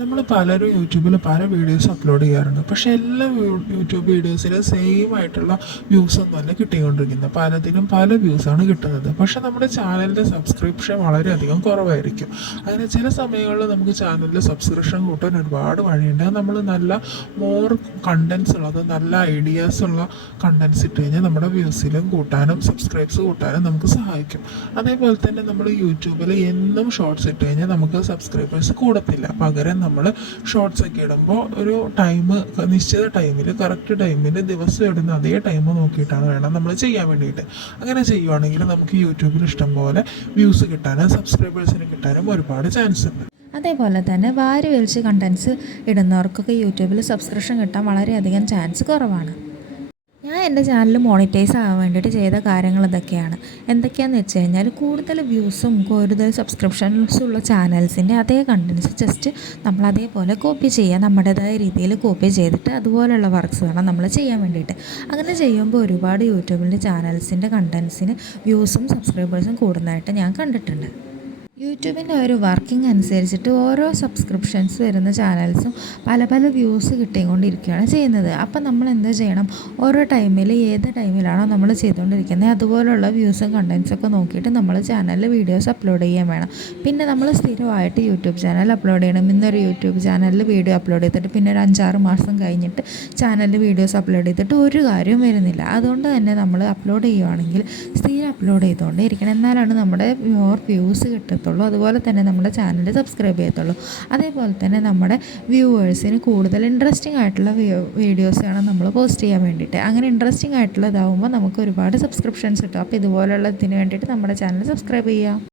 നമ്മൾ പലരും യൂട്യൂബിൽ പല വീഡിയോസ് അപ്ലോഡ് ചെയ്യാറുണ്ട്. പക്ഷേ എല്ലാ യൂട്യൂബ് വീഡിയോസിലും സെയിം ആയിട്ടുള്ള വ്യൂസ് ഒന്നുമല്ല കിട്ടിക്കൊണ്ടിരിക്കുന്നത്. പലതിനും പല വ്യൂസാണ് കിട്ടുന്നത്. പക്ഷേ നമ്മുടെ ചാനലിൻ്റെ സബ്സ്ക്രിപ്ഷൻ വളരെയധികം കുറവായിരിക്കും. അങ്ങനെ ചില സമയങ്ങളിൽ നമുക്ക് ചാനലിൽ സബ്സ്ക്രിപ്ഷൻ കൂട്ടാൻ ഒരുപാട് വഴിയുണ്ട്. നമ്മൾ നല്ല മോർ കണ്ടൻസ് ഉള്ളത്, നല്ല ഐഡിയാസ് ഉള്ള കണ്ടൻസ് ഇട്ട് കഴിഞ്ഞാൽ നമ്മുടെ വ്യൂസിലും കൂട്ടാനും സബ്സ്ക്രൈബ്സ് കൂട്ടാനും നമുക്ക് സഹായിക്കും. അതേപോലെ തന്നെ നമ്മൾ യൂട്യൂബിൽ എന്നും ഷോർട്സ് ഇട്ട് കഴിഞ്ഞാൽ നമുക്ക് സബ്സ്ക്രൈബേഴ്സ് കൂടത്തില്ല. പകരം നമ്മൾ ഷോർട്സ് ഒക്കെ ഇടുമ്പോൾ ഒരു ടൈം, നിശ്ചിത ടൈമിൽ, കറക്റ്റ് ടൈമിൽ, ദിവസം ഇടുന്ന അതേ ടൈം നോക്കിയിട്ടാണ് വേണം നമ്മൾ ചെയ്യാൻ വേണ്ടിയിട്ട്. അങ്ങനെ ചെയ്യുവാണെങ്കിൽ നമുക്ക് യൂട്യൂബിൽ ഇഷ്ടംപോലെ വ്യൂസ് കിട്ടാനും സബ്സ്ക്രൈബേഴ്സിന് കിട്ടാനും ഒരുപാട് ചാൻസ് ഉണ്ട്. അതേപോലെ തന്നെ വാരി വലിച്ച് കണ്ടൻസ് ഇടുന്നവർക്കൊക്കെ യൂട്യൂബിൽ സബ്സ്ക്രിപ്ഷൻ കിട്ടാൻ വളരെയധികം ചാൻസ് കുറവാണ്. ഞാൻ എൻ്റെ ചാനൽ മോണിറ്റൈസ് ആകാൻ വേണ്ടിയിട്ട് ചെയ്ത കാര്യങ്ങൾ ഇതൊക്കെയാണ്. എന്തൊക്കെയാണെന്ന് വെച്ച് കഴിഞ്ഞാൽ കൂടുതൽ വ്യൂസും കൂടുതൽ സബ്സ്ക്രിപ്ഷൻസും ഉള്ള ചാനൽസിൻ്റെ അതേ കണ്ടൻസ് ജസ്റ്റ് നമ്മൾ അതേപോലെ കോപ്പി ചെയ്യുക. നമ്മുടേതായ രീതിയിൽ കോപ്പി ചെയ്തിട്ട് അതുപോലെയുള്ള വർക്ക്സ് വേണം നമ്മൾ ചെയ്യാൻ വേണ്ടിയിട്ട്. അങ്ങനെ ചെയ്യുമ്പോൾ ഒരുപാട് യൂട്യൂബിൻ്റെ ചാനൽസിൻ്റെ കണ്ടൻസിന് വ്യൂസും സബ്സ്ക്രൈബേഴ്സും കൂടുന്നതായിട്ട് ഞാൻ കണ്ടിട്ടുണ്ട്. യൂട്യൂബിൻ്റെ ഒരു വർക്കിംഗ് അനുസരിച്ചിട്ട് ഓരോ സബ്സ്ക്രിപ്ഷൻസ് വരുന്ന ചാനൽസും പല പല വ്യൂസ് കിട്ടിക്കൊണ്ടിരിക്കുകയാണ് ചെയ്യുന്നത്. അപ്പം നമ്മൾ എന്ത് ചെയ്യണം, ഓരോ ടൈമിൽ ഏത് ടൈമിലാണോ നമ്മൾ ചെയ്തുകൊണ്ടിരിക്കുന്നത് അതുപോലുള്ള വ്യൂസും കണ്ടൻസൊക്കെ നോക്കിയിട്ട് നമ്മൾ ചാനലിൽ വീഡിയോസ് അപ്ലോഡ് ചെയ്യാൻ വേണം. പിന്നെ നമ്മൾ സ്ഥിരമായിട്ട് യൂട്യൂബ് ചാനൽ അപ്ലോഡ് ചെയ്യണം. ഇന്നൊരു യൂട്യൂബ് ചാനലിൽ വീഡിയോ അപ്ലോഡ് ചെയ്തിട്ട് പിന്നെ ഒരു 5-6 മാസം കഴിഞ്ഞിട്ട് ചാനലിൽ വീഡിയോസ് അപ്ലോഡ് ചെയ്തിട്ട് ഒരു കാര്യവും വരുന്നില്ല. അതുകൊണ്ട് തന്നെ നമ്മൾ അപ്ലോഡ് ചെയ്യുവാണെങ്കിൽ സ്ഥിരം അപ്ലോഡ് ചെയ്തുകൊണ്ടേ ഇരിക്കണം. എന്നാലാണ് നമ്മുടെ മോർ വ്യൂസ് കിട്ടത്തുള്ളൂ. അതുപോലെ തന്നെ നമ്മുടെ ചാനൽ സബ്സ്ക്രൈബ് ചെയ്യത്തുള്ളൂ. അതേപോലെ തന്നെ നമ്മുടെ വ്യൂവേഴ്സിന് കൂടുതൽ ഇൻട്രസ്റ്റിംഗ് ആയിട്ടുള്ള വീഡിയോസ് വേണം നമ്മൾ പോസ്റ്റ് ചെയ്യാൻ വേണ്ടിയിട്ട്. അങ്ങനെ ഇൻട്രസ്റ്റിംഗ് ആയിട്ടുള്ളതാകുമ്പോൾ നമുക്ക് ഒരുപാട് സബ്സ്ക്രിപ്ഷൻസ് കിട്ടും. അപ്പോൾ ഇതുപോലുള്ള ഇതിന് വേണ്ടിയിട്ട് നമ്മുടെ ചാനൽ സബ്സ്ക്രൈബ് ചെയ്യാം.